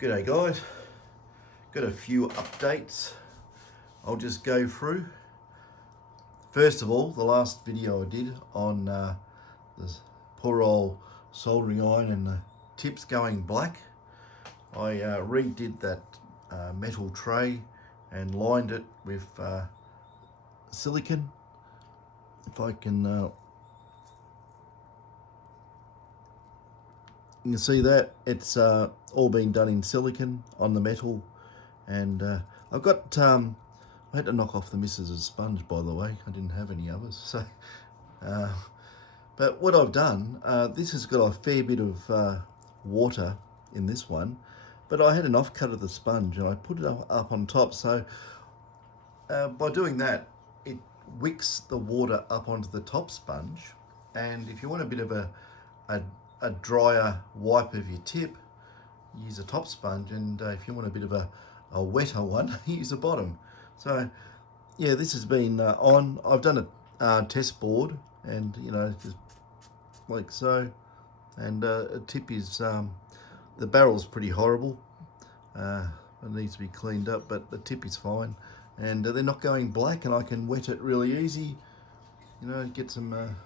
G'day guys, got a few updates I'll just go through. First of all, the last video I did on this poor old soldering iron and the tips going black, I redid that metal tray and lined it with silicon. If I can, you can see that it's all been done in silicon on the metal, and I've got I had to knock off the missus's sponge, by the way. I didn't have any others. So, but what I've done, this has got a fair bit of water in this one, but I had an offcut of the sponge and I put it up on top. So by doing that, it wicks the water up onto the top sponge. And if you want a bit of a drier wipe of your tip, use a top sponge, and if you want a bit of a wetter one, use the bottom. So yeah, this has been on. I've done a test board, and just like so, and a tip is the barrel's pretty horrible. It needs to be cleaned up, but the tip is fine, and they're not going black, and I can wet it really easy. Get some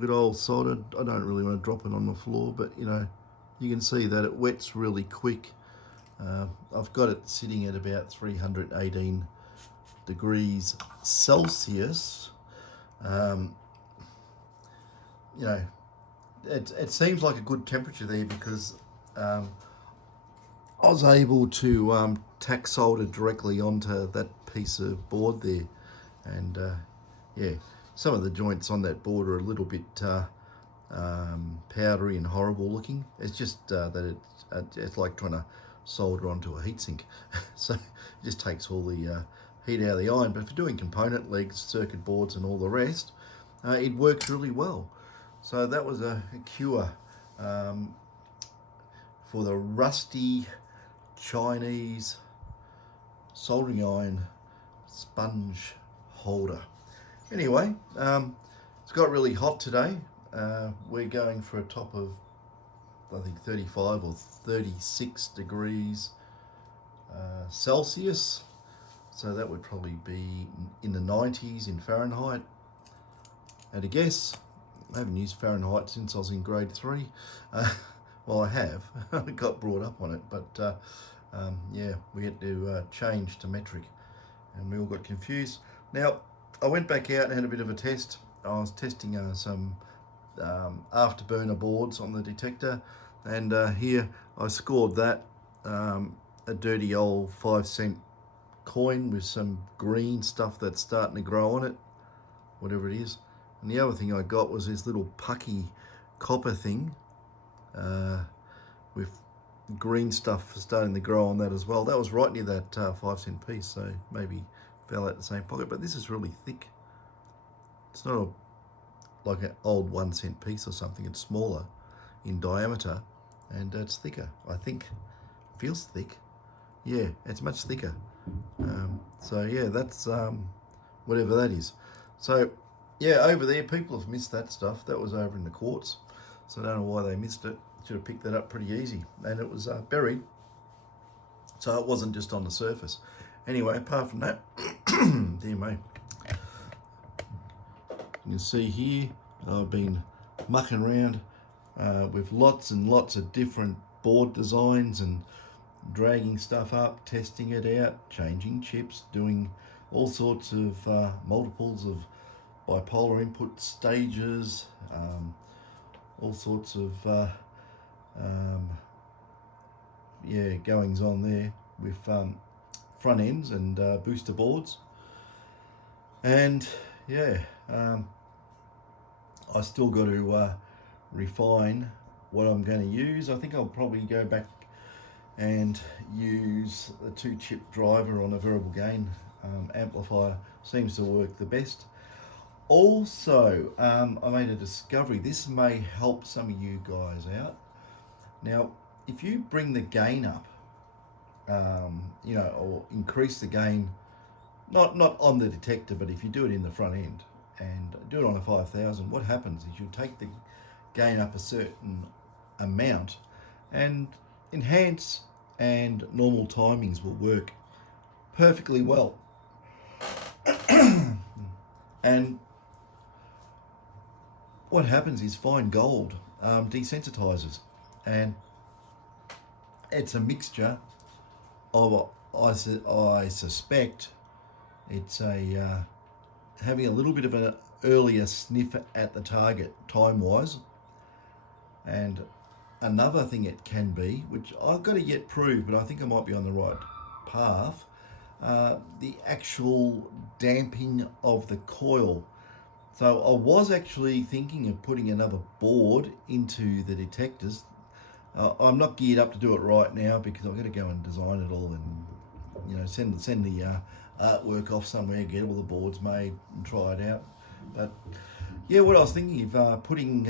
good old soldered. I don't really want to drop it on the floor, but you can see that it wets really quick. I've got it sitting at about 318 degrees Celsius. It seems like a good temperature there because I was able to tack solder directly onto that piece of board there, and yeah, some of the joints on that board are a little bit powdery and horrible looking. It's just that it's like trying to solder onto a heatsink. So it just takes all the heat out of the iron. But for doing component legs, circuit boards and all the rest, it works really well. So that was a cure for the rusty Chinese soldering iron sponge holder. Anyway, it's got really hot today. We're going for a top of, I think, 35 or 36 degrees Celsius. So that would probably be in the 90s in Fahrenheit. At a guess, I haven't used Fahrenheit since I was in grade 3. Well, I have. I got brought up on it, but yeah, we had to change to metric, and we all got confused. Now, I went back out and had a bit of a test. I was testing some afterburner boards on the Detector, and here I scored that a dirty old 5-cent coin with some green stuff that's starting to grow on it, whatever it is. And the other thing I got was this little pucky copper thing with green stuff starting to grow on that as well. That was right near that 5-cent piece, so maybe fell out the same pocket. But this is really thick. It's not like an old 1-cent piece or something. It's smaller in diameter, and it's thicker, I think. Feels thick. Yeah, it's much thicker. So yeah, that's whatever that is. So yeah, over there, people have missed that stuff. That was over in the quartz, so I don't know why they missed it. Should have picked that up pretty easy, and it was buried, so it wasn't just on the surface. Anyway, apart from that, dear me, you can see here I've been mucking around with lots and lots of different board designs and dragging stuff up, testing it out, changing chips, doing all sorts of multiples of bipolar input stages, all sorts of yeah, goings on there with front ends and booster boards. And yeah, I still got to refine what I'm going to use. I think I'll probably go back and use a 2-chip driver on a variable gain amplifier. Seems to work the best. Also, I made a discovery. This may help some of you guys out. Now, if you bring the gain up, or increase the gain, not on the detector, but if you do it in the front end and do it on a 5000, what happens is you take the gain up a certain amount, and enhance and normal timings will work perfectly well. And what happens is fine gold desensitizes, and it's a mixture of, I suspect, it's a having a little bit of an earlier sniff at the target time-wise, and another thing it can be, which I've got to yet prove, but I think I might be on the right path, the actual damping of the coil. So I was actually thinking of putting another board into the detectors. I'm not geared up to do it right now because I've got to go and design it all and send the artwork off somewhere, get all the boards made and try it out. But yeah, what I was thinking of putting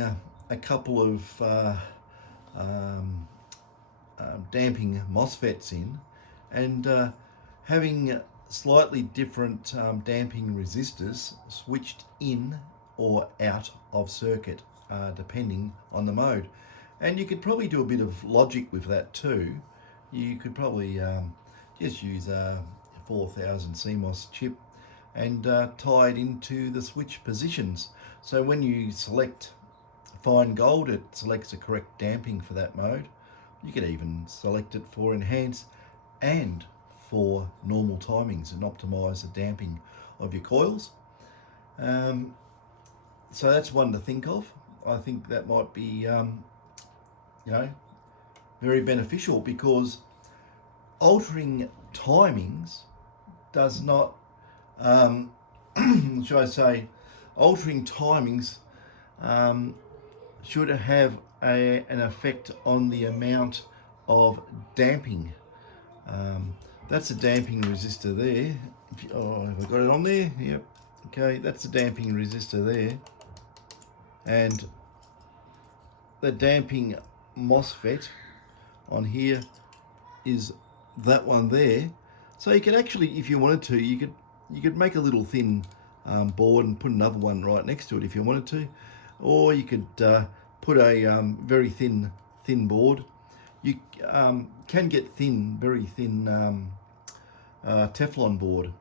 a couple of damping MOSFETs in, and having slightly different damping resistors switched in or out of circuit depending on the mode. And you could probably do a bit of logic with that too. You could probably just use a 4000 CMOS chip and tie it into the switch positions. So when you select fine gold, it selects the correct damping for that mode. You could even select it for enhance and for normal timings and optimize the damping of your coils. So that's one to think of. I think that might be very beneficial, because altering timings does not, should I say, altering timings should have an effect on the amount of damping. That's a damping resistor there. Have I got it on there? Yep. Okay, that's the damping resistor there. And the damping MOSFET on here is that one there. So you could actually, if you wanted to, you could make a little thin board and put another one right next to it if you wanted to, or you could put a very thin board. You can get very thin Teflon board,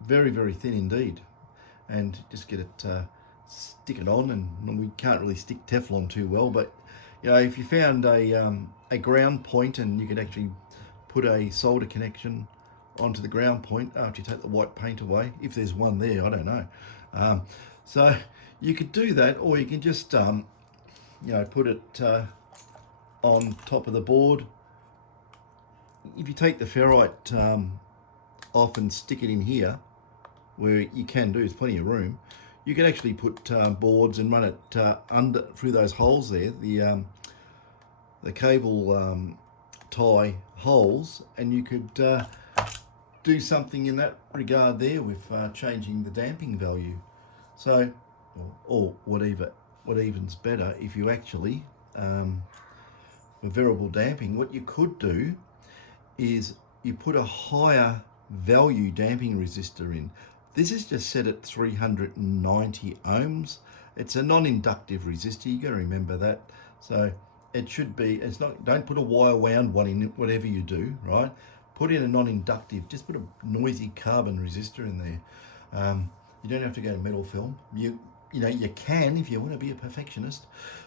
very thin indeed, and just get it, stick it on. And we can't really stick Teflon too well, but if you found a ground point, and you could actually put a solder connection onto the ground point after you take the white paint away, if there's one there, I don't know. So you could do that, or you can just put it on top of the board. If you take the ferrite off and stick it in here, where you can do, there's plenty of room, you can actually put boards and run it under through those holes there, the cable tie holes, and you could do something in that regard there with changing the damping value. So, or what even's better, if you actually with variable damping, what you could do is you put a higher value damping resistor in. This is just set at 390 ohms. It's a non-inductive resistor, you got to remember that. So it should be, it's not, don't put a wire wound one in it, whatever you do, right? Put in a non-inductive, just put a noisy carbon resistor in there. You don't have to go to metal film. You can if you want to be a perfectionist,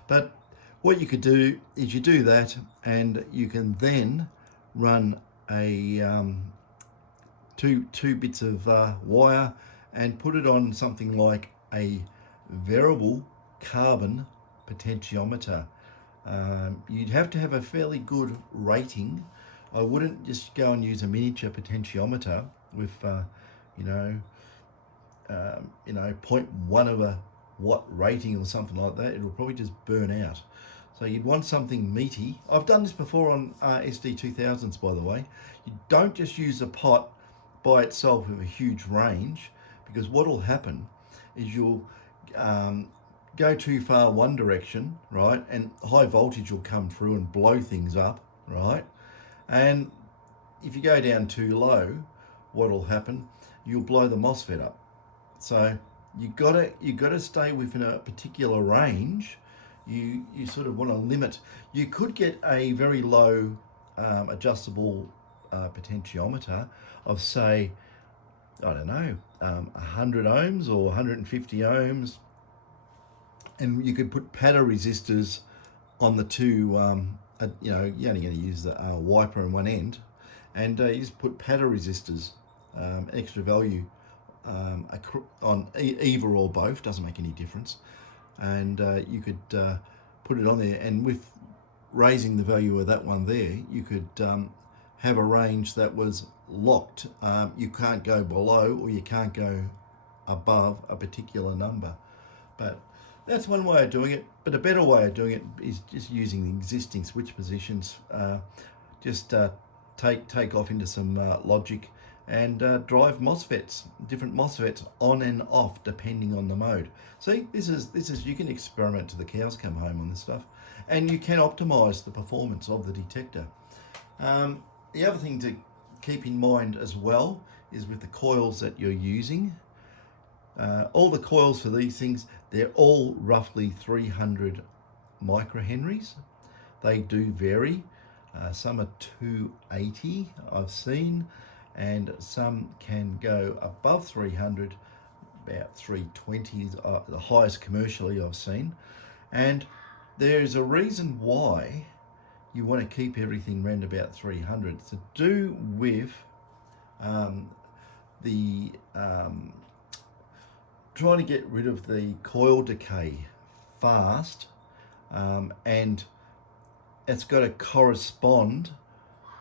but what you could do is you do that, and you can then run a two bits of wire and put it on something like a variable carbon potentiometer. You'd have to have a fairly good rating. I wouldn't just go and use a miniature potentiometer with 0.1 of a watt rating or something like that. It'll probably just burn out. So you'd want something meaty. I've done this before on SD2000s, by the way. You don't just use a pot by itself with a huge range, because what will happen is you'll go too far one direction, right? And high voltage will come through and blow things up, right? And if you go down too low, what will happen? You'll blow the MOSFET up. So you gotta stay within a particular range, you sort of want to limit. You could get a very low adjustable potentiometer of, say, I don't know, 100 ohms or 150 ohms, and you could put paddle resistors on the two. You're only going to use the wiper in one end, and you just put paddle resistors, extra value on either or both, doesn't make any difference, and you could put it on there, and with raising the value of that one there, you could have a range that was locked. You can't go below or you can't go above a particular number. But that's one way of doing it. But a better way of doing it is just using the existing switch positions. Take off into some logic and drive MOSFETs, different MOSFETs on and off depending on the mode. See, this is you can experiment till the cows come home on this stuff, and you can optimize the performance of the detector. The other thing to keep in mind as well is with the coils that you're using. All the coils for these things, they're all roughly 300 microhenries. They do vary. Some are 280 I've seen, and some can go above 300, about 320 is the highest commercially I've seen. And there's a reason why you want to keep everything around about 300. It's to do with the trying to get rid of the coil decay fast, and it's got to correspond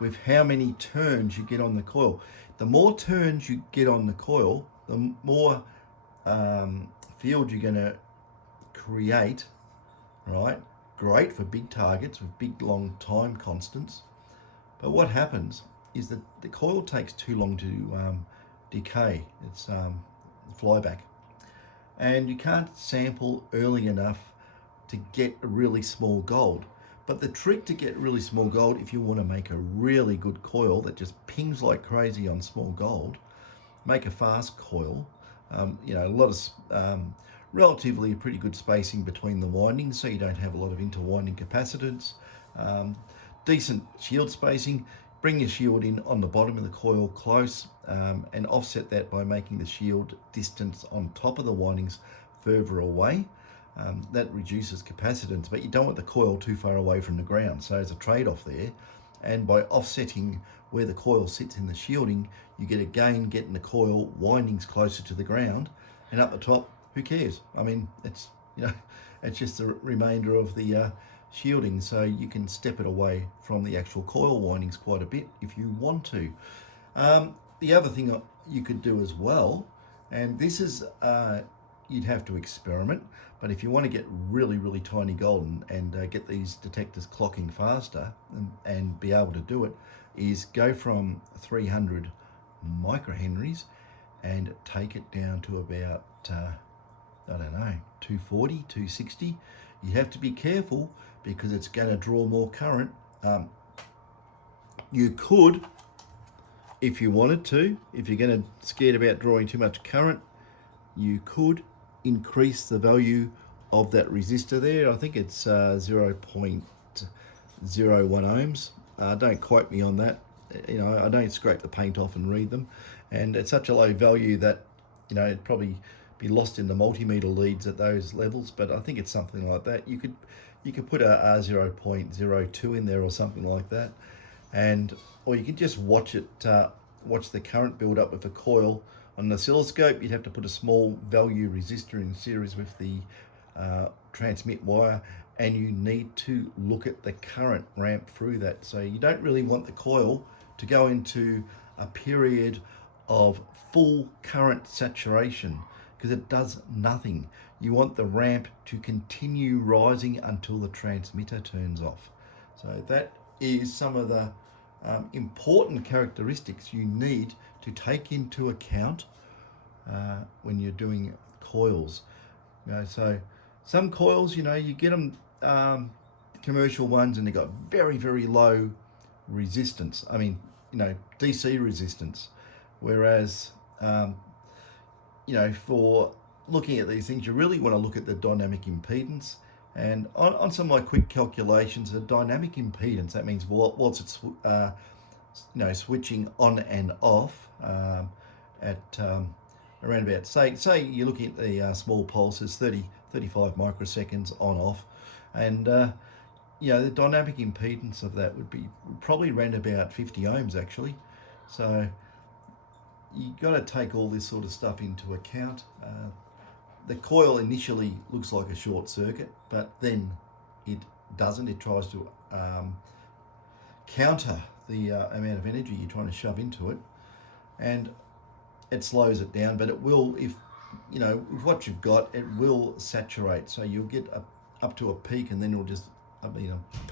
with how many turns you get on the coil. The more turns you get on the coil, the more field you're going to create, right? Great for big targets with big long time constants. But what happens is that the coil takes too long to decay. It's flyback. And you can't sample early enough to get a really small gold. But the trick to get really small gold, if you want to make a really good coil that just pings like crazy on small gold, make a fast coil. A lot of relatively pretty good spacing between the windings, so you don't have a lot of interwinding capacitance. Decent shield spacing. Bring your shield in on the bottom of the coil close, and offset that by making the shield distance on top of the windings further away. That reduces capacitance, but you don't want the coil too far away from the ground, so there's a trade-off there. And by offsetting where the coil sits in the shielding, you get again getting the coil windings closer to the ground, and up the top, who cares? I mean, it's just a remainder of the shielding, so you can step it away from the actual coil windings quite a bit if you want to. The other thing you could do as well, and this is you'd have to experiment, but if you want to get really, really tiny gold and get these detectors clocking faster and be able to do it, is go from 300 microhenries and take it down to about, 240, 260. You have to be careful because it's going to draw more current. You could, if you wanted to, if you're going to scared about drawing too much current, you could increase the value of that resistor there. I think it's 0.01 ohms. Don't quote me on that. I don't scrape the paint off and read them, and it's such a low value that it'd probably be lost in the multimeter leads at those levels. But I think it's something like that. You could put a 0.02 in there or something like that, or you could just watch the current build up with a coil. On the oscilloscope, you'd have to put a small value resistor in series with the transmit wire, and you need to look at the current ramp through that. So you don't really want the coil to go into a period of full current saturation, because it does nothing. You want the ramp to continue rising until the transmitter turns off. So that is some of the important characteristics you need to take into account when you're doing coils. So some coils, you get them commercial ones, and they've got very, very low resistance. I mean, DC resistance. Whereas, for looking at these things, you really want to look at the dynamic impedance And on some of my quick calculations, a dynamic impedance, that means what's it switching on and off at around about, say you're looking at the small pulses, 35 microseconds on off, and the dynamic impedance of that would probably around about 50 ohms actually. So you got to take all this sort of stuff into account. The coil initially looks like a short circuit, but then it doesn't. It tries to counter the amount of energy you're trying to shove into it, and it slows it down. But it will, if with what you've got, it will saturate. So you'll get up to a peak, and then it'll just, a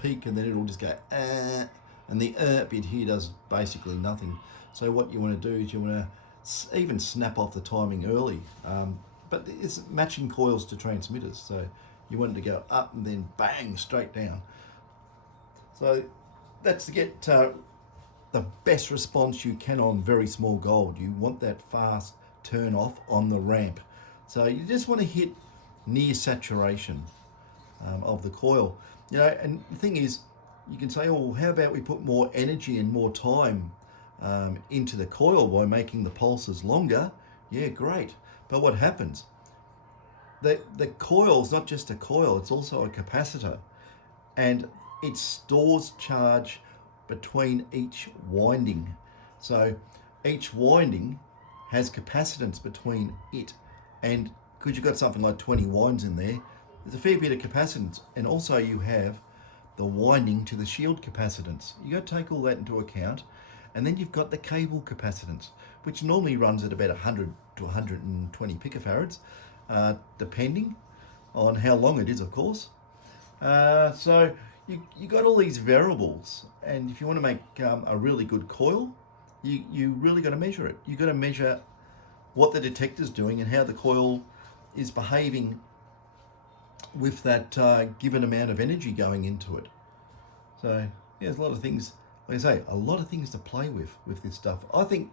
peak, and then it'll just go, and the bit here does basically nothing. So what you want to do is you want to even snap off the timing early. But it's matching coils to transmitters, so you want it to go up and then bang straight down. So that's to get the best response you can on very small gold. You want that fast turn off on the ramp. So you just want to hit near saturation of the coil. And the thing is, you can say, oh, how about we put more energy and more time into the coil by making the pulses longer? Yeah, great. But what happens? The coil's not just a coil, it's also a capacitor. And it stores charge between each winding. So each winding has capacitance between it. And because you've got something like 20 winds in there, there's a fair bit of capacitance. And also you have the winding to the shield capacitance. You got to take all that into account. And then you've got the cable capacitance, which normally runs at about 100 to 120 picofarads, depending on how long it is, of course. So you got all these variables, and if you want to make a really good coil, you really got to measure it. You got to measure what the detector's doing and how the coil is behaving with that given amount of energy going into it. So yeah, there's a lot of things. Like I say, a lot of things to play with this stuff. I think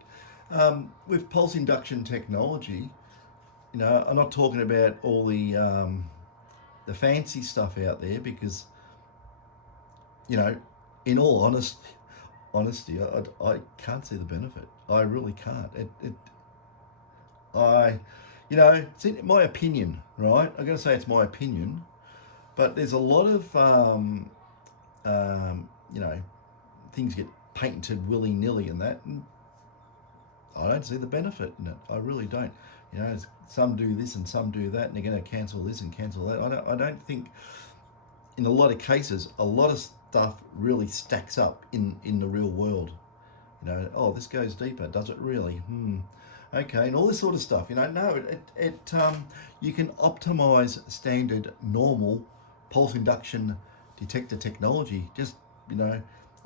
with pulse induction technology, I'm not talking about all the fancy stuff out there, because in all honesty, I can't see the benefit. I really can't. It's in my opinion, right? I'm going to say it's my opinion, but there's a lot of things get patented willy-nilly and that, and I don't see the benefit in it. I really don't. Some do this and some do that, and they're going to cancel this and cancel that. I don't think, in a lot of cases, a lot of stuff really stacks up in the real world. Oh, this goes deeper. Does it really? Okay, and all this sort of stuff. No, you can optimize standard normal pulse induction detector technology. Just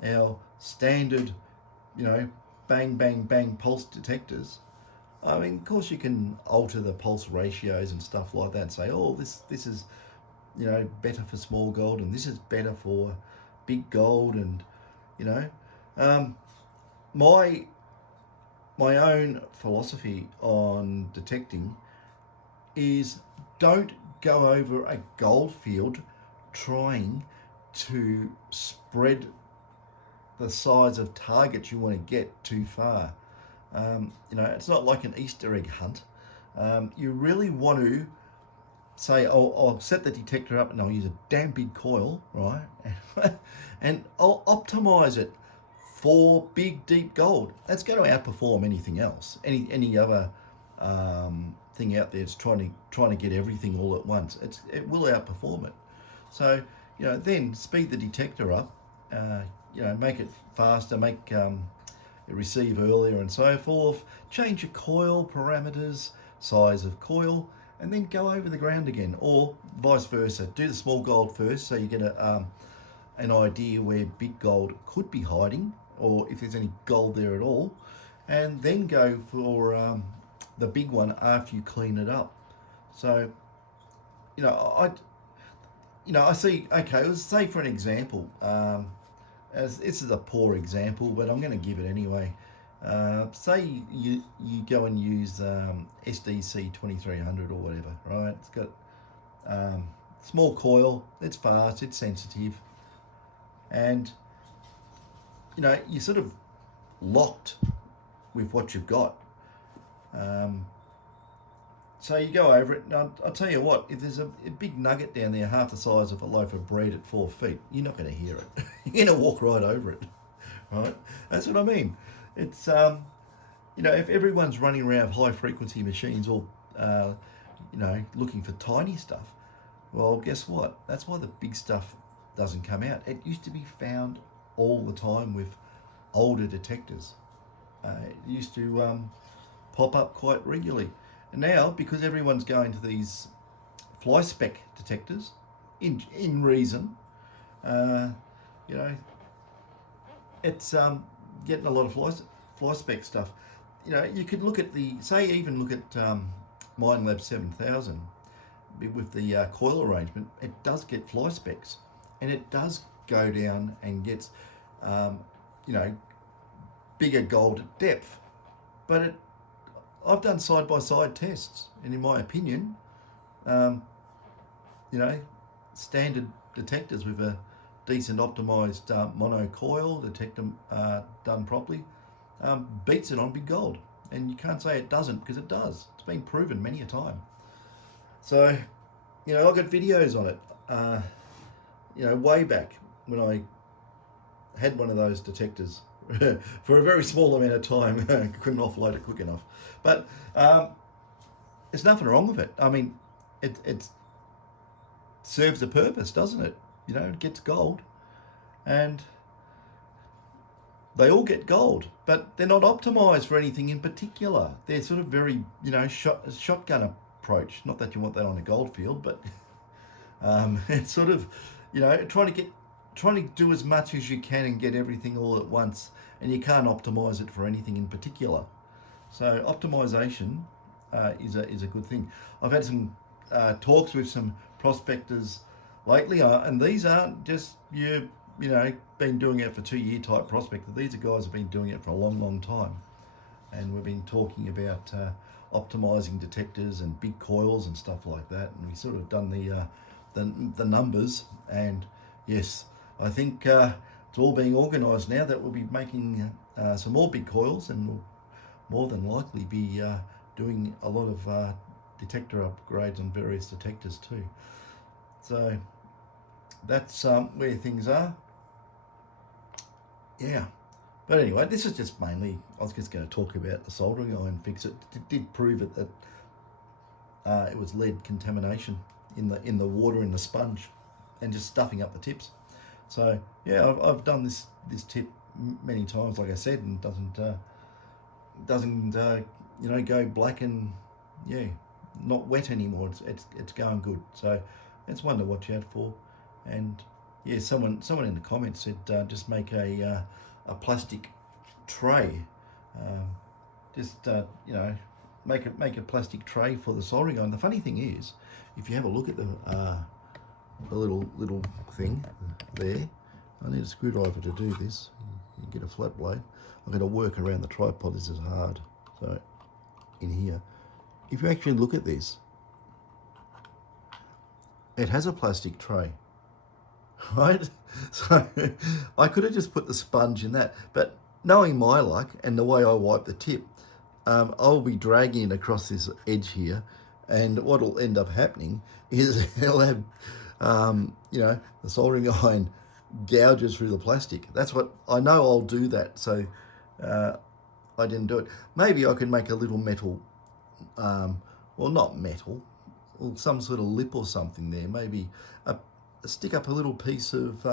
our standard bang bang bang pulse detectors. I mean, of course you can alter the pulse ratios and stuff like that and say, oh, this is better for small gold and this is better for big gold, and my own philosophy on detecting is, don't go over a gold field trying to spread the size of targets you want to get too far. It's not like an Easter egg hunt. You really want to say, oh, I'll set the detector up and I'll use a damn big coil, right? And I'll optimize it for big, deep gold. That's going to outperform anything else, any other thing out there that's trying to get everything all at once. It will outperform it. So then speed the detector up. Make it faster, make it receive earlier and so forth. Change your coil parameters, size of coil, and then go over the ground again, or vice versa. Do the small gold first, so you get an idea where big gold could be hiding, or if there's any gold there at all, and then go for the big one after you clean it up. So, I see. Okay, let's say for an example. As this is a poor example, but I'm going to give it anyway. Say you go and use SDC 2300 or whatever, right? It's got Small coil, it's fast, it's sensitive, and you're sort of locked with what you've got. Um, so you go over it. Now, I'll tell you what, if there's a big nugget down there half the size of a loaf of bread at 4 feet, you're not going to hear it. You're going to walk right over it, right? That's what I mean. It's, if everyone's running around high frequency machines all, looking for tiny stuff, well, guess what? That's why the big stuff doesn't come out. It used to be found all the time with older detectors. It used to pop up quite regularly. And now, because everyone's going to these fly spec detectors, in reason, it's getting a lot of fly spec stuff. You could look at even look at MineLab 7000 with the coil arrangement. It does get fly specs, and it does go down and gets, bigger gold at depth. But I've done side-by-side tests, and in my opinion, standard detectors with a decent optimised mono coil detector done properly beats it on big gold. And you can't say it doesn't, because it does. It's been proven many a time. So, I've got videos on it, way back when I had one of those detectors for a very small amount of time. Couldn't offload it quick enough. But there's nothing wrong with it. I mean, it serves a purpose, doesn't it? It gets gold, and they all get gold, but they're not optimized for anything in particular. They're sort of very, shotgun approach. Not that you want that on a gold field, but it's sort of, trying to do as much as you can and get everything all at once, and you can't optimize it for anything in particular. So optimization is a good thing. I've had some talks with some prospectors lately, and these aren't just been doing it for 2 year type prospectors. These are guys who've been doing it for a long time, and we've been talking about optimizing detectors and big coils and stuff like that, and we sort of done the numbers. And yes, I think it's all being organised now that we'll be making some more big coils, and we'll more than likely be doing a lot of detector upgrades on various detectors too. So that's where things are. Yeah. But anyway, this is just mainly, I was just going to talk about the soldering iron fix. It did prove that it was lead contamination in the water in the sponge, and just stuffing up the tips. So yeah, I've done this tip many times, like I said, and doesn't go black and not wet anymore. It's going good. So it's one to watch out for. And yeah, someone in the comments said just make a plastic tray. Make a plastic tray for the soldering iron. The funny thing is, if you have a look at the little thing there, I need a screwdriver to do this. You get a flat blade. I'm going to work around the tripod. This is hard. So in here, if you actually look at this, it has a plastic tray, right? So I could have just put the sponge in that, but knowing my luck and the way I wipe the tip, I'll be dragging it across this edge here, and what'll end up happening is it'll have, the soldering iron gouges through the plastic. That's what I know. I'll do that. So I didn't do it. Maybe I can make a little metal, well, not metal, or some sort of lip or something there. Maybe stick up a little piece of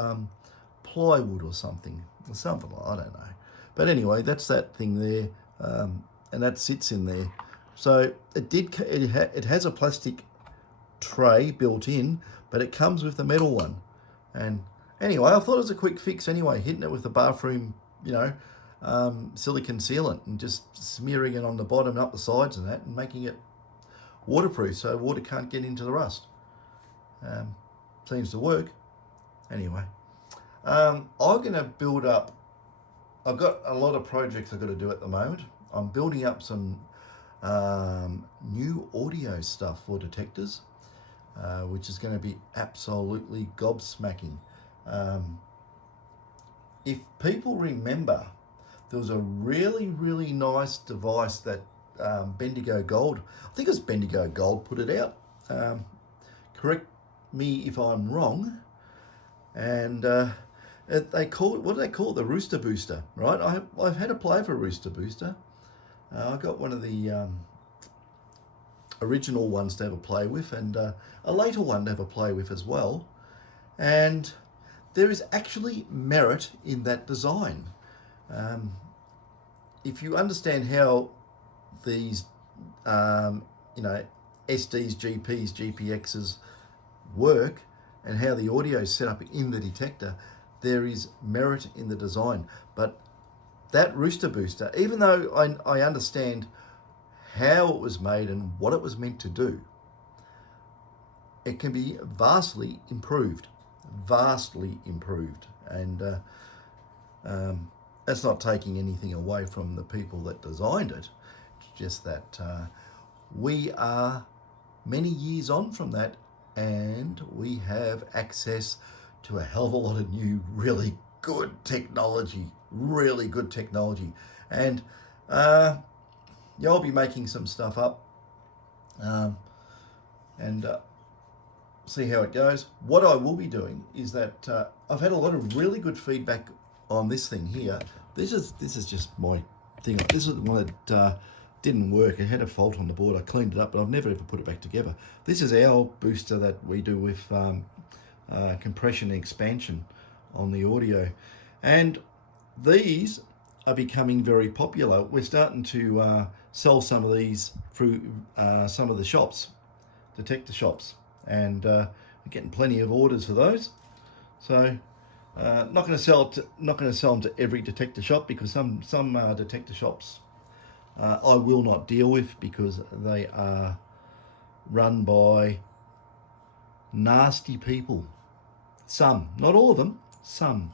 plywood or something I don't know. But anyway, that's that thing there, and that sits in there. So it has a plastic tray built in, but it comes with the metal one. And anyway, I thought it was a quick fix anyway, hitting it with the bathroom, silicone sealant, and just smearing it on the bottom and up the sides and that, and making it waterproof so water can't get into the rust. Seems to work. Anyway, I'm going to build up, I've got a lot of projects I've got to do at the moment. I'm building up some new audio stuff for detectors. which is going to be absolutely gobsmacking. If people remember, there was a really nice device that Bendigo Gold, I think it was Bendigo Gold, put it out. Correct me if I'm wrong. And they call it, what do they call it? The Rooster Booster, right? I've had a play for a Rooster Booster. I got one of the original ones to have a play with, and a later one to have a play with as well. And there is actually merit in that design. If you understand how these, SDs, GPs, GPXs work, and how the audio is set up in the detector, there is merit in the design. But that Rooster Booster, even though I understand how it was made and what it was meant to do, it can be vastly improved. And that's not taking anything away from the people that designed it. It's just that we are many years on from that, and we have access to a hell of a lot of new, really good technology. And I'll be making some stuff up and see how it goes. What I will be doing is that I've had a lot of really good feedback on this thing here. This is just my thing. This is one that didn't work. It had a fault on the board. I cleaned it up, but I've never ever put it back together. This is our booster that we do with compression and expansion on the audio, and these are becoming very popular. We're starting to sell some of these through some of the shops, detector shops, and we're getting plenty of orders for those. So not going to sell them to every detector shop, because some detector shops I will not deal with, because they are run by nasty people. Some, not all of them, some.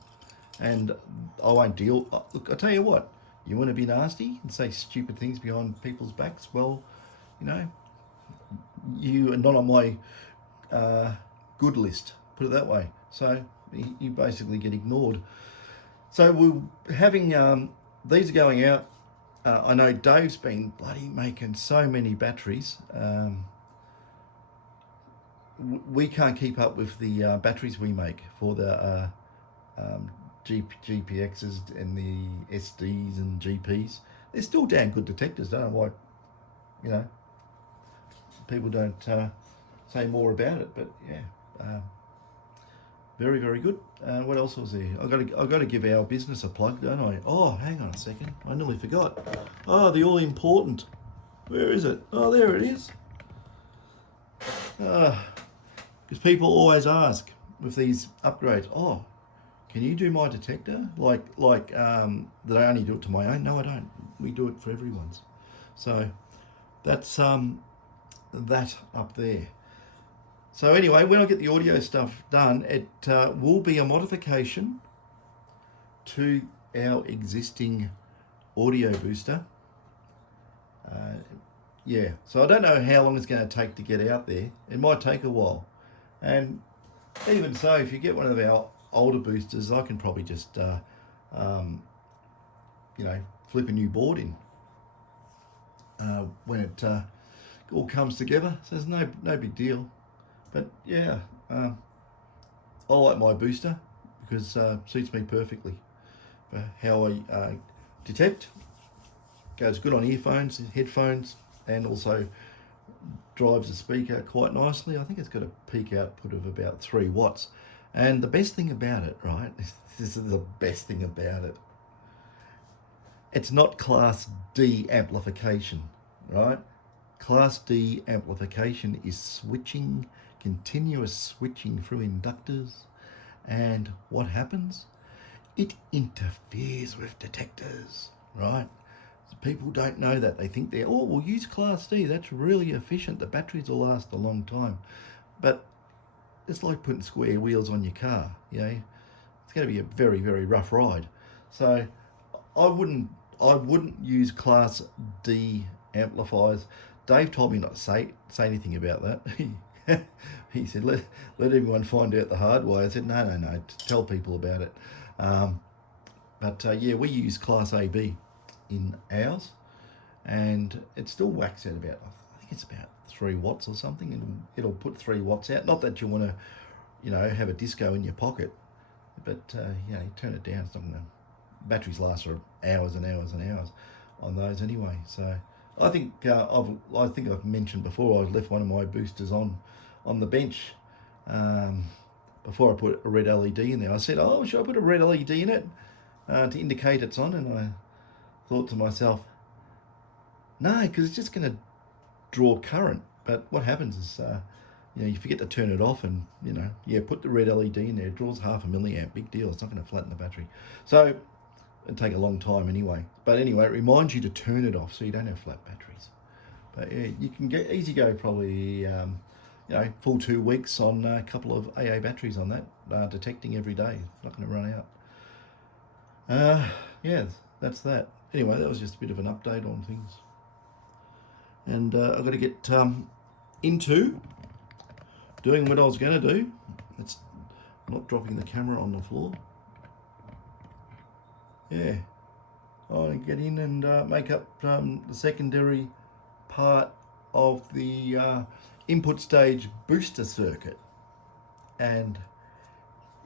And I won't deal. Look, I tell you what, you want to be nasty and say stupid things behind people's backs? Well, you are not on my good list, put it that way. So you basically get ignored. So we're having, these are going out. I know Dave's been bloody making so many batteries. We can't keep up with the batteries we make for the GPXs and the SDs and GPs. They're still damn good detectors. Don't know why, people don't say more about it. But yeah, very, very good. What else was there? I've got to give our business a plug, don't I? Oh, hang on a second. I nearly forgot. Oh, the all important. Where is it? Oh, there it is. Because people always ask with these upgrades, oh, can you do my detector? Like that I only do it to my own? No, I don't. We do it for everyone's. So that's that up there. So anyway, when I get the audio stuff done, it will be a modification to our existing audio booster. Yeah, so I don't know how long it's going to take to get out there. It might take a while. And even so, if you get one of our older boosters, I can probably just, flip a new board in when it all comes together. So there's no big deal. But yeah, I like my booster because it suits me perfectly for how I detect. Goes good on earphones, headphones, and also drives the speaker quite nicely. I think it's got a peak output of about 3 watts. And the best thing about it, right, this is the best thing about it, it's not Class D amplification, right? Class D amplification is switching, continuous switching through inductors. And what happens? It interferes with detectors, right? People don't know that. They think we'll use Class D. That's really efficient. The batteries will last a long time. But it's like putting square wheels on your car. It's going to be a very, very rough ride. So I wouldn't use Class D amplifiers. Dave told me not to say anything about that. He said, let everyone find out the hard way. I said, no, tell people about it. But yeah, we use Class AB in ours, and it still whacks out about, I think it's about 3 watts or something, and it'll put 3 watts out. Not that you want to, have a disco in your pocket, but you turn it down. It's not going to. Batteries last for hours and hours and hours on those anyway. So I think I've mentioned before, I left one of my boosters on the bench before I put a red LED in there. I said, oh, should I put a red LED in it to indicate it's on? And I thought to myself, no, because it's just going to draw current. But what happens is, you forget to turn it off, and put the red LED in there. It draws 0.5 milliamp. Big deal. It's not going to flatten the battery. So it'd take a long time anyway. But anyway, it reminds you to turn it off so you don't have flat batteries. But yeah, you can get easy go probably, full 2 weeks on a couple of AA batteries on that, detecting every day. It's not going to run out. Yeah, that's that. Anyway, that was just a bit of an update on things. And I've got to get into doing what I was going to do. It's not dropping the camera on the floor. Yeah, I'll get in and make up the secondary part of the input stage booster circuit. And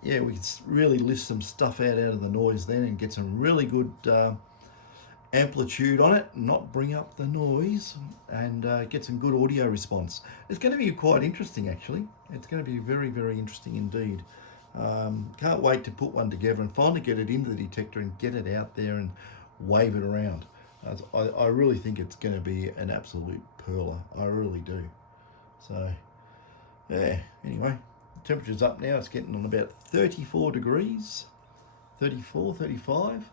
yeah, we can really lift some stuff out of the noise then and get some really good amplitude on it, not bring up the noise, and get some good audio response. It's going to be quite interesting, actually. It's going to be very, very interesting indeed. Can't wait to put one together and finally get it into the detector and get it out there and wave it around. I really think it's going to be an absolute perler. I really do. So, yeah, anyway, the temperature's up now. It's getting on about 34 degrees, 34, 35.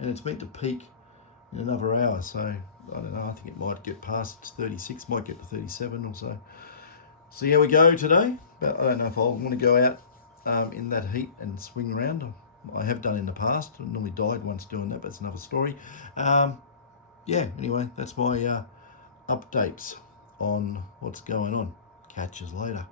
And it's meant to peak in another hour. So, I don't know, I think it might get past 36, might get to 37 or so. See how we go today, but I don't know if I'll want to go out in that heat and swing around. I have done in the past. I normally died once doing that, but it's another story. Yeah, anyway, that's my updates on what's going on. Catch us later.